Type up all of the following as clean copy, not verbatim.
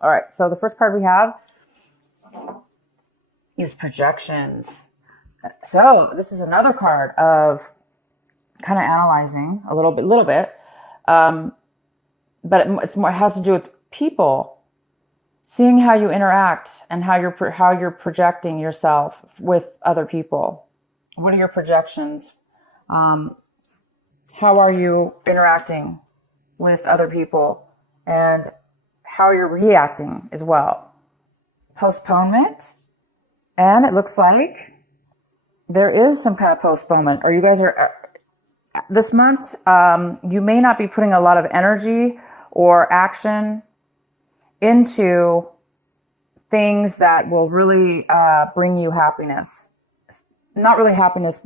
All right. So the first card we have is projections. So this is another card of kind of analyzing a little bit. But it's more, it has to do with people, seeing how you interact and how you're projecting yourself with other people. What are your projections? How are you interacting with other people, and how you're reacting as well? Postponement, and it looks like there is some kind of postponement, or you guys are this month. You may not be putting a lot of energy or action into things that will really bring you happiness. Not really happiness.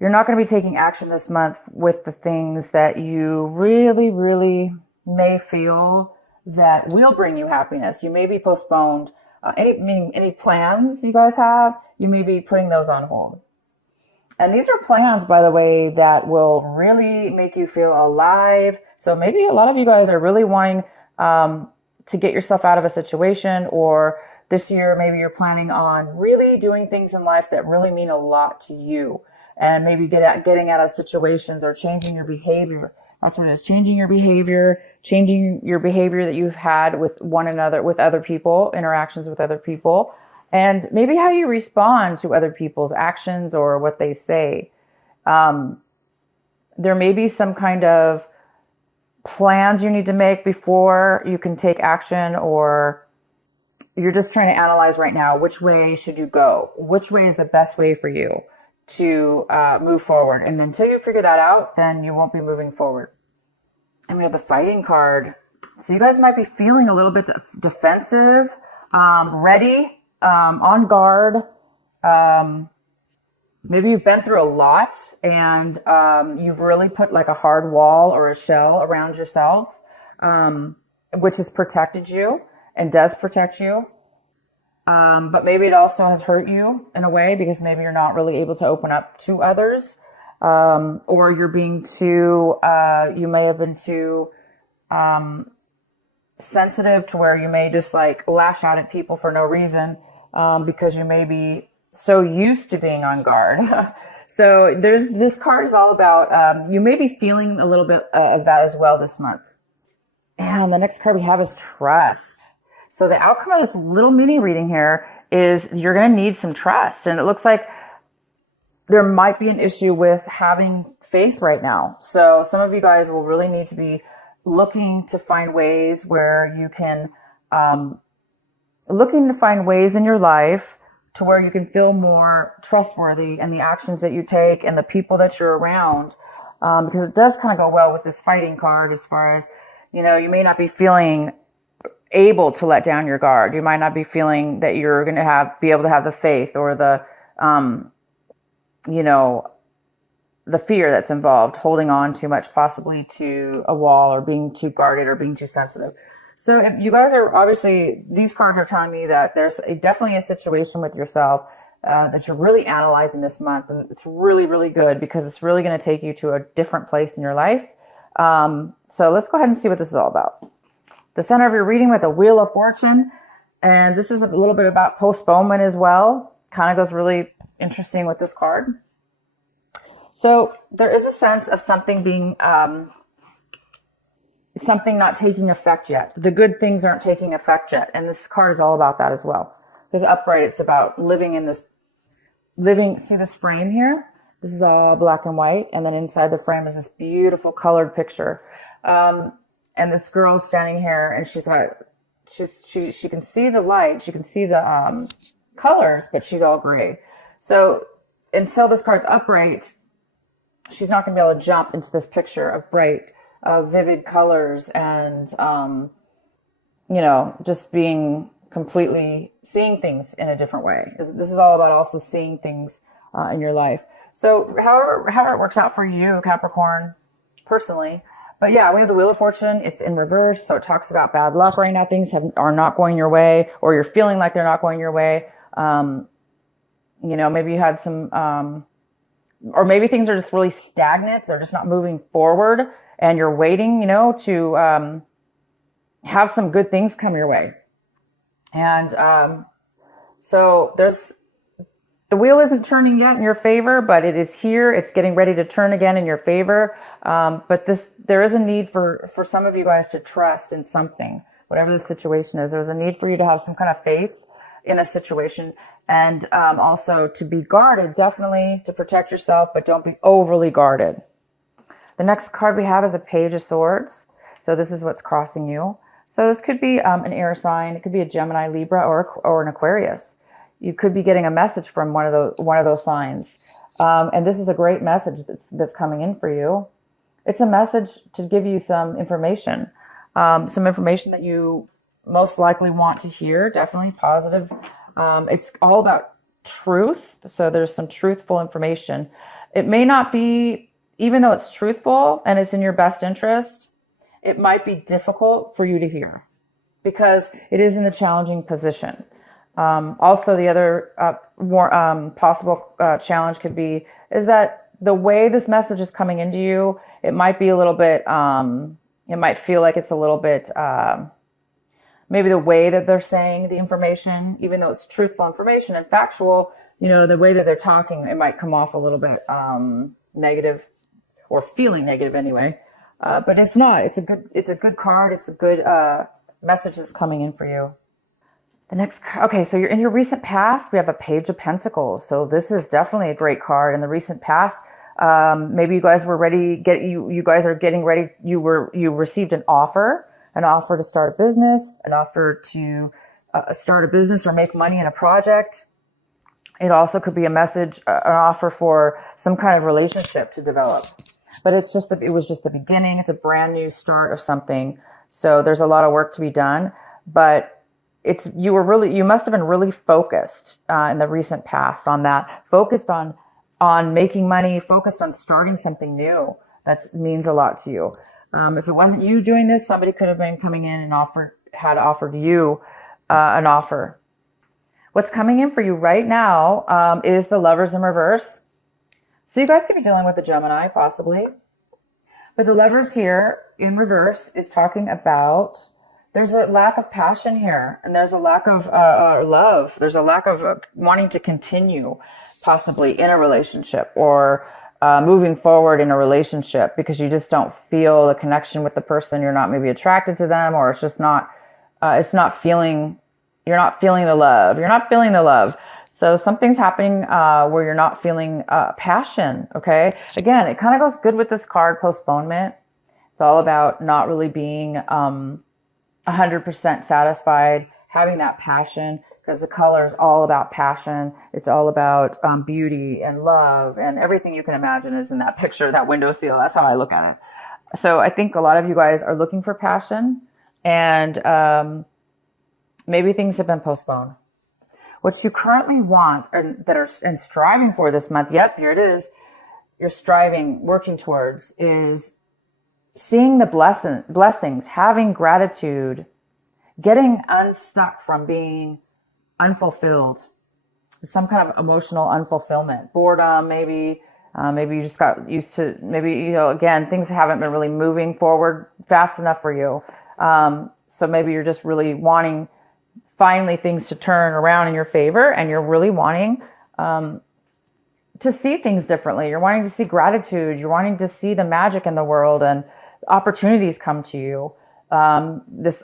You're not going to be taking action this month with the things that you really, really may feel that will bring you happiness. You may be postponed. Any plans you guys have, you may be putting those on hold. And these are plans, by the way, that will really make you feel alive. So maybe a lot of you guys are really wanting to get yourself out of a situation, or this year maybe you're planning on really doing things in life that really mean a lot to you, and maybe getting out of situations or changing your behavior. That's what it is. Changing your behavior that you've had with one another, with other people, interactions with other people. And maybe how you respond to other people's actions or what they say. There may be some kind of plans you need to make before you can take action, or you're just trying to analyze right now, which way should you go? Which way is the best way for you to move forward? And until you figure that out, then you won't be moving forward. And we have the fighting card. So you guys might be feeling a little bit defensive, ready, on guard. Maybe you've been through a lot, and you've really put like a hard wall or a shell around yourself, which has protected you and does protect you. But maybe it also has hurt you in a way, because maybe you're not really able to open up to others, or you're being too, you may have been too sensitive to where you may just like lash out at people for no reason, because you may be so used to being on guard. So this card is all about, you may be feeling a little bit of that as well this month. And the next card we have is trust. So the outcome of this little mini reading here is you're going to need some trust. And it looks like there might be an issue with having faith right now. So some of you guys will really need to be looking to find ways where you can, looking to find ways in your life to where you can feel more trustworthy in the actions that you take and the people that you're around. Because it does kind of go well with this fighting card, as far as, you know, you may not be feeling able to let down your guard. You might not be feeling that you're going to be able to have the faith or the, the fear that's involved, holding on too much, possibly to a wall, or being too guarded, or being too sensitive. So if you guys are, obviously, these cards are telling me that there's definitely a situation with yourself that you're really analyzing this month. And it's really, really good, because it's really going to take you to a different place in your life. So let's go ahead and see what this is all about. The center of your reading with a Wheel of Fortune. And this is a little bit about postponement as well. Kind of goes really interesting with this card. So there is a sense of something being, something not taking effect yet. The good things aren't taking effect yet. And this card is all about that as well. Because upright, it's about see this frame here? This is all black and white. And then inside the frame is this beautiful colored picture. And this girl standing here, and she can see the light. She can see the colors, but she's all gray. So until this card's upright, she's not going to be able to jump into this picture of bright, vivid colors and, just being completely seeing things in a different way. This is all about also seeing things in your life. So however it works out for you, Capricorn, personally. But yeah, we have the Wheel of Fortune. It's in reverse. So it talks about bad luck right now. Things are not going your way, or you're feeling like they're not going your way. Maybe you had some, or maybe things are just really stagnant. They're just not moving forward, and you're waiting, to have some good things come your way. And so the wheel isn't turning yet in your favor, but it is here. It's getting ready to turn again in your favor. But there is a need for some of you guys to trust in something, whatever the situation is. There's a need for you to have some kind of faith in a situation, and also to be guarded, definitely to protect yourself, but don't be overly guarded. The next card we have is the Page of Swords. So this is what's crossing you. So this could be an air sign. It could be a Gemini, Libra, or an Aquarius. You could be getting a message from one of those signs. And this is a great message that's coming in for you. It's a message to give you some information that you most likely want to hear, definitely positive. It's all about truth. So there's some truthful information. It may not be, even though it's truthful and it's in your best interest, it might be difficult for you to hear because it is in a challenging position. Also, the other more possible challenge could be is that the way this message is coming into you, it might be a little bit, it might feel like it's a little bit, maybe the way that they're saying the information, even though it's truthful information and factual, the way that they're talking, it might come off a little bit negative or feeling negative anyway. But it's not. It's a good card. It's a good message that's coming in for you. The next, okay, so you're in your recent past. We have a Page of Pentacles. So this is definitely a great card. In the recent past, maybe you guys were ready. You guys are getting ready. You received an offer to start a business, an offer to start a business or make money in a project. It also could be a message, an offer for some kind of relationship to develop. But it was just the beginning. It's a brand new start of something. So there's a lot of work to be done. But you must have been really focused in the recent past on that. Focused on making money. Focused on starting something new. That means a lot to you. If it wasn't you doing this, somebody could have been coming in and had offered you an offer. What's coming in for you right now is the Lovers in reverse. So you guys could be dealing with a Gemini, possibly. But the Lovers here in reverse is talking about there's a lack of passion here. And there's a lack of love. There's a lack of wanting to continue, possibly, in a relationship or moving forward in a relationship because you just don't feel the connection with the person. You're not maybe attracted to them, or it's just not, you're not feeling the love. You're not feeling the love. So something's happening where you're not feeling passion, okay? Again, it kind of goes good with this card, postponement. It's all about not really being 100% satisfied, having that passion, because the color is all about passion. It's all about beauty and love, and everything you can imagine is in that picture, that windowsill. That's how I look at it. So I think a lot of you guys are looking for passion, and maybe things have been postponed. What you currently want and striving for this month, yep, here it is, you're striving, working towards, is seeing the blessings, having gratitude, getting unstuck from being unfulfilled, some kind of emotional unfulfillment, boredom, maybe you just got used to, maybe, again, things haven't been really moving forward fast enough for you. So maybe you're just really wanting finally things to turn around in your favor, and you're really wanting to see things differently. You're wanting to see gratitude. You're wanting to see the magic in the world and opportunities come to you. This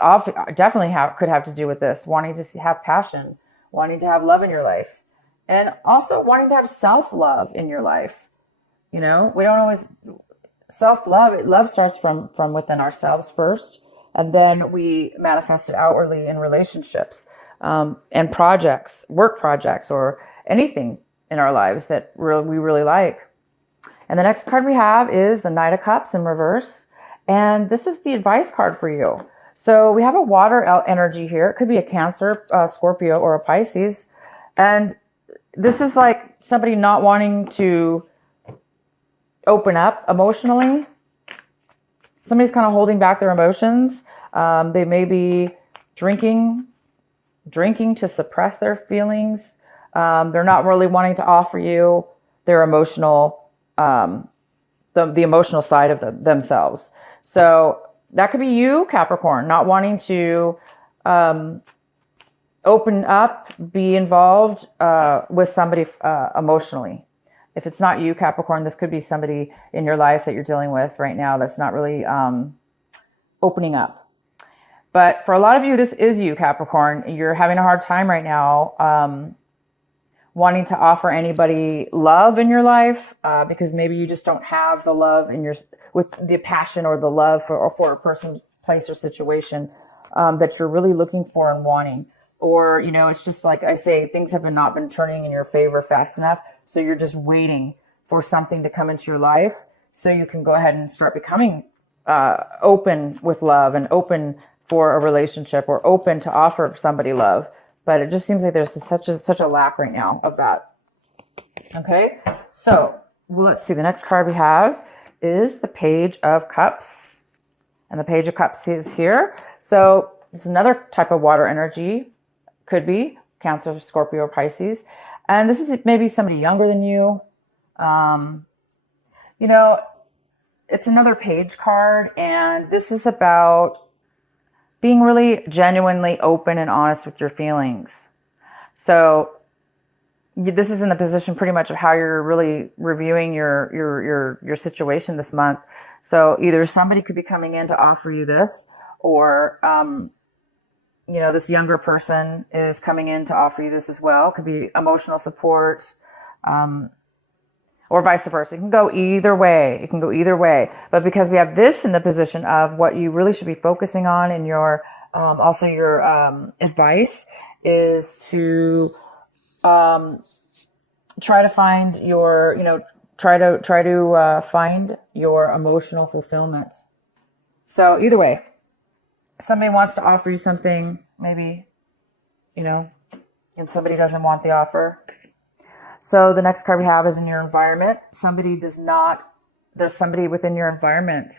definitely could have to do with this, wanting to have passion, wanting to have love in your life, and also wanting to have self-love in your life. We don't always self-love. Love starts from within ourselves first. And then we manifest it outwardly in relationships and projects, work projects, or anything in our lives that we really like. And the next card we have is the Knight of Cups in reverse. And this is the advice card for you. So we have a water energy here. It could be a Cancer, Scorpio, or a Pisces. And this is like somebody not wanting to open up emotionally. Somebody's kind of holding back their emotions. They may be drinking to suppress their feelings. They're not really wanting to offer you their emotional, the emotional side of themselves. So that could be you, Capricorn, not wanting to open up, be involved with somebody emotionally. If it's not you, Capricorn, this could be somebody in your life that you're dealing with right now that's not really opening up. But for a lot of you, this is you, Capricorn. You're having a hard time right now wanting to offer anybody love in your life because maybe you just don't have the love in with the passion or the love for a person, place, or situation that you're really looking for and wanting. Or, you know, it's just like I say, things have not been turning in your favor fast enough. So you're just waiting for something to come into your life so you can go ahead and start becoming open with love and open for a relationship or open to offer somebody love. But it just seems like there's such a lack right now of that. Okay, so let's see. The next card we have is the Page of Cups. And the Page of Cups is here. So it's another type of water energy. Could be Cancer, Scorpio, or Pisces. And this is maybe somebody younger than you. You know, it's another page card. And this is about being really genuinely open and honest with your feelings. So this is in the position pretty much of how you're really reviewing your situation this month. So either somebody could be coming in to offer you this, or you know, this younger person is coming in to offer you this as well. It could be emotional support, or vice versa. It can go either way. It can go either way. But because we have this in the position of what you really should be focusing on in your, also your advice is to try to find your, you know, try to find your emotional fulfillment. So either way. Somebody wants to offer you something, maybe, you know, and somebody doesn't want the offer. So the next card we have is in your environment. There's somebody within your environment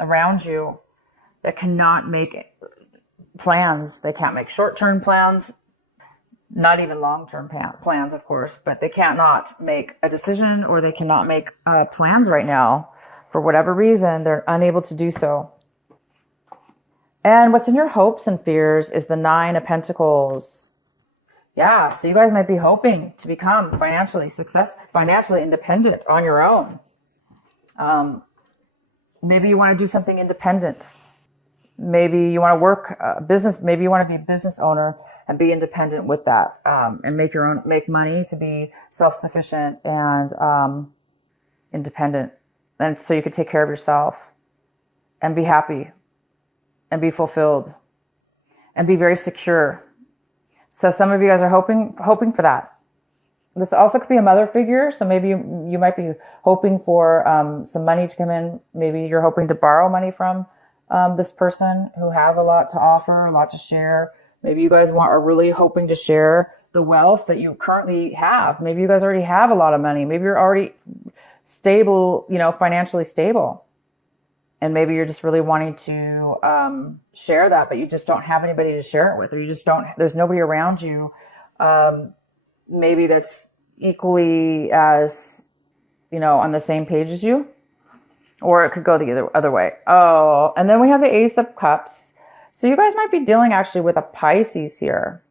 around you that cannot make plans. They can't make short-term plans, not even long-term plans, of course, but they cannot make a decision or they cannot make plans right now. For whatever reason, they're unable to do so. And what's in your hopes and fears is the Nine of Pentacles. Yeah, so you guys might be hoping to become financially independent on your own. Maybe you want to do something independent. Maybe you want to work business. Maybe you want to be a business owner and be independent with that, and make money to be self-sufficient and independent, and so you could take care of yourself and be happy and be fulfilled and be very secure. So some of you guys are hoping for that. This also could be a mother figure. So maybe you might be hoping for some money to come in. Maybe you're hoping to borrow money from this person who has a lot to offer, a lot to share. Maybe you guys are really hoping to share the wealth that you currently have. Maybe you guys already have a lot of money. Maybe you're already stable, you know, financially stable. And maybe you're just really wanting to share that, but you just don't have anybody to share it with, or there's nobody around you maybe that's equally as, you know, on the same page as you. Or it could go the other way. Oh, and then we have the Ace of Cups. So you guys might be dealing actually with a Pisces here,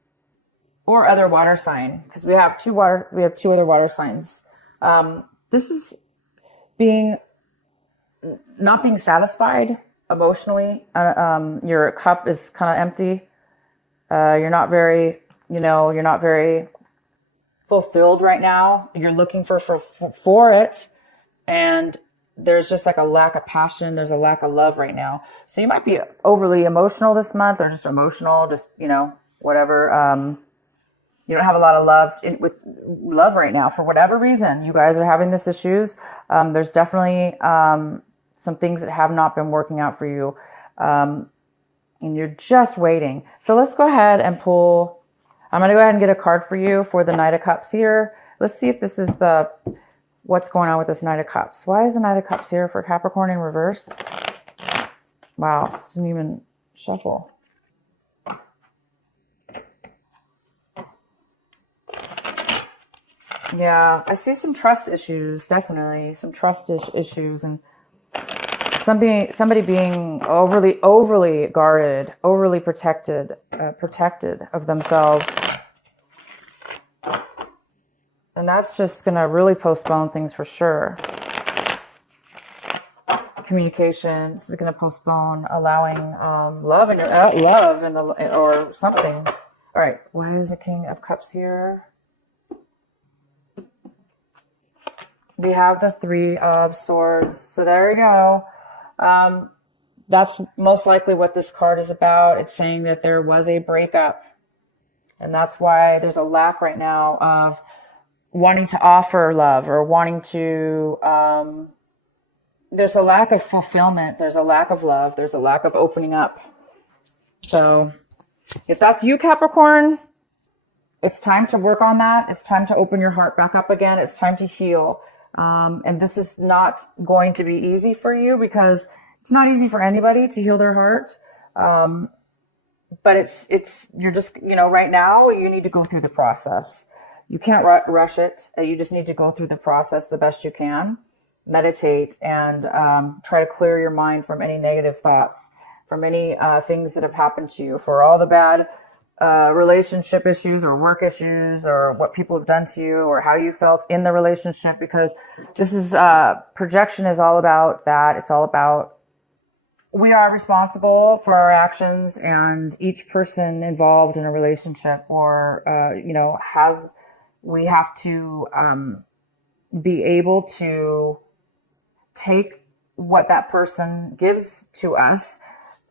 or other water sign, because we have two other water signs. This is not being satisfied emotionally. Your cup is kind of empty. You're not very fulfilled right now. You're looking for it, and there's just like a lack of passion. There's a lack of love right now. So you might be overly emotional this month, or just emotional, just, you know, whatever. You don't have a lot of love love right now for whatever reason. You guys are having this issues. There's definitely some things that have not been working out for you, and you're just waiting. So let's go ahead and pull. I'm going to go ahead and get a card for you for the Knight of Cups here. Let's see if this is what's going on with this Knight of Cups. Why is the Knight of Cups here for Capricorn in reverse? Wow, this didn't even shuffle. Yeah, I see some trust issues, definitely some trust issues, and somebody being overly guarded, overly protected of themselves. And that's just going to really postpone things for sure. Communication is going to postpone allowing love in your love in the or something. All right, why is the King of Cups here? We have the Three of Swords. So there we go. That's most likely what this card is about. It's saying that there was a breakup. And that's why there's a lack right now of wanting to offer love or wanting to, there's a lack of fulfillment. There's a lack of love. There's a lack of opening up. So if that's you, Capricorn, it's time to work on that. It's time to open your heart back up again. It's time to heal. And this is not going to be easy for you because it's not easy for anybody to heal their heart. But you're just, right now you need to go through the process. You can't rush it. You just need to go through the process the best you can. Meditate and try to clear your mind from any negative thoughts, from any things that have happened to you, for all the bad relationship issues or work issues or what people have done to you or how you felt in the relationship, because this is projection is all about that. It's all about we are responsible for our actions, and each person involved in a relationship or we have to be able to take what that person gives to us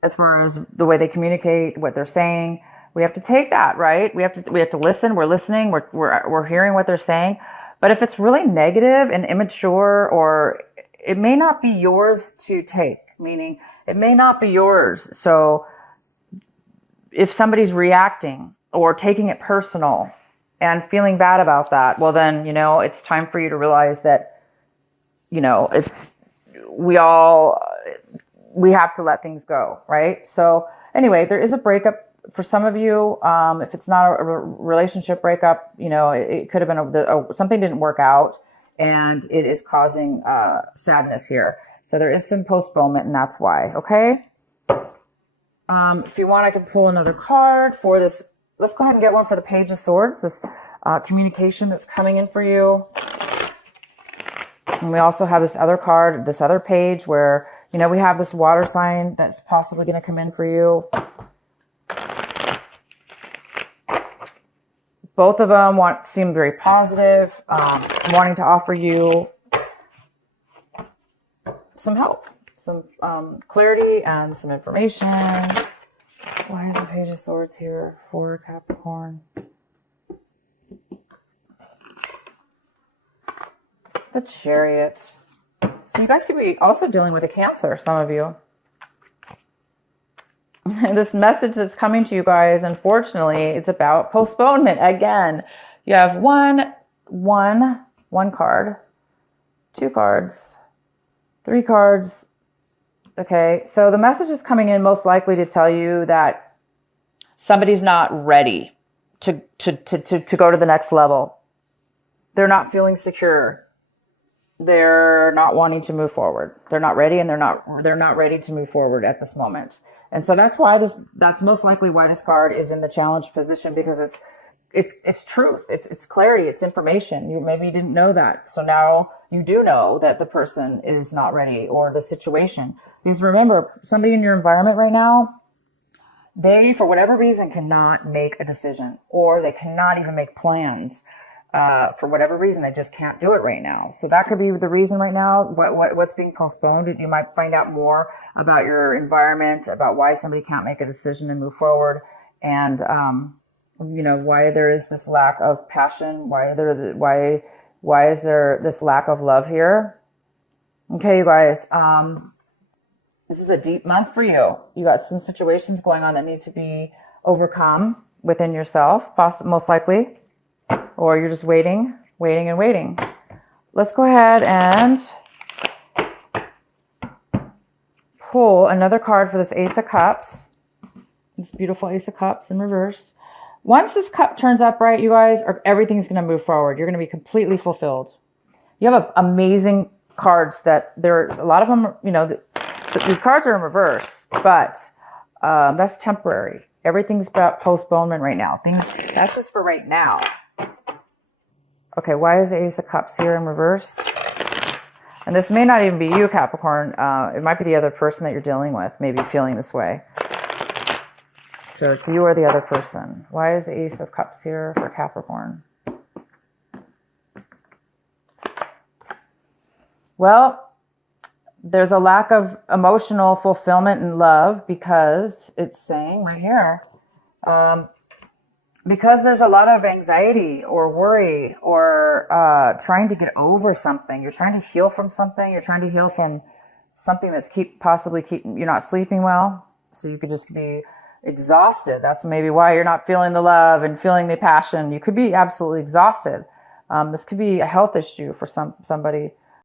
as far as the way they communicate, what they're saying. We have to take that, right? We have to listen. We're listening. We're hearing what they're saying. But if it's really negative and immature, or it may not be yours to take, meaning it may not be yours. So if somebody's reacting or taking it personal and feeling bad about that, well then, it's time for you to realize that, we have to let things go, right? So anyway, there is a breakup for some of you. If it's not a relationship breakup, it could have been something didn't work out, and it is causing sadness here. So there is some postponement, and that's why. Okay. If you want, I can pull another card for this. Let's go ahead and get one for the Page of Swords. This communication that's coming in for you. And we also have this other card, this other page where, we have this water sign that's possibly going to come in for you. Both of them seem very positive, wanting to offer you some help, some clarity, and some information. Why is the Page of Swords here for Capricorn? The Chariot. So you guys could be also dealing with a Cancer, some of you. This message that's coming to you guys, unfortunately, it's about postponement again. You have one card, 2 cards, 3 cards. Okay, so the message is coming in most likely to tell you that somebody's not ready to go to the next level. They're not feeling secure. They're not wanting to move forward. They're not ready, and they're not ready to move forward at this moment. And so that's most likely why this card is in the challenge position, because it's truth. It's clarity. It's information. Maybe you didn't know that. So now you do know that the person is not ready, or the situation. Because remember, somebody in your environment right now, they, for whatever reason, cannot make a decision, or they cannot even make plans. For whatever reason, they just can't do it right now. So that could be the reason right now, what's being postponed. You might find out more about your environment, about why somebody can't make a decision and move forward, and why there is this lack of passion, why is there this lack of love here. Okay, you guys, this is a deep month for you. You got some situations going on that need to be overcome within yourself, most likely. Or you're just waiting. Let's go ahead and pull another card for this Ace of Cups. This beautiful Ace of Cups in reverse. Once this cup turns upright, you guys, everything's going to move forward. You're going to be completely fulfilled. You have amazing cards that a lot of them, So these cards are in reverse, but that's temporary. Everything's about postponement right now. That's just for right now. Okay, why is the Ace of Cups here in reverse? And this may not even be you, Capricorn. It might be the other person that you're dealing with, maybe feeling this way. So it's you or the other person. Why is the Ace of Cups here for Capricorn? Well, there's a lack of emotional fulfillment and love because it's saying right here, because there's a lot of anxiety or worry or trying to get over something. You're trying to heal from something. You're trying to heal from something that's possibly keeping you're not sleeping well. So you could just be exhausted. That's maybe why you're not feeling the love and feeling the passion. You could be absolutely exhausted. This could be a health issue for somebody.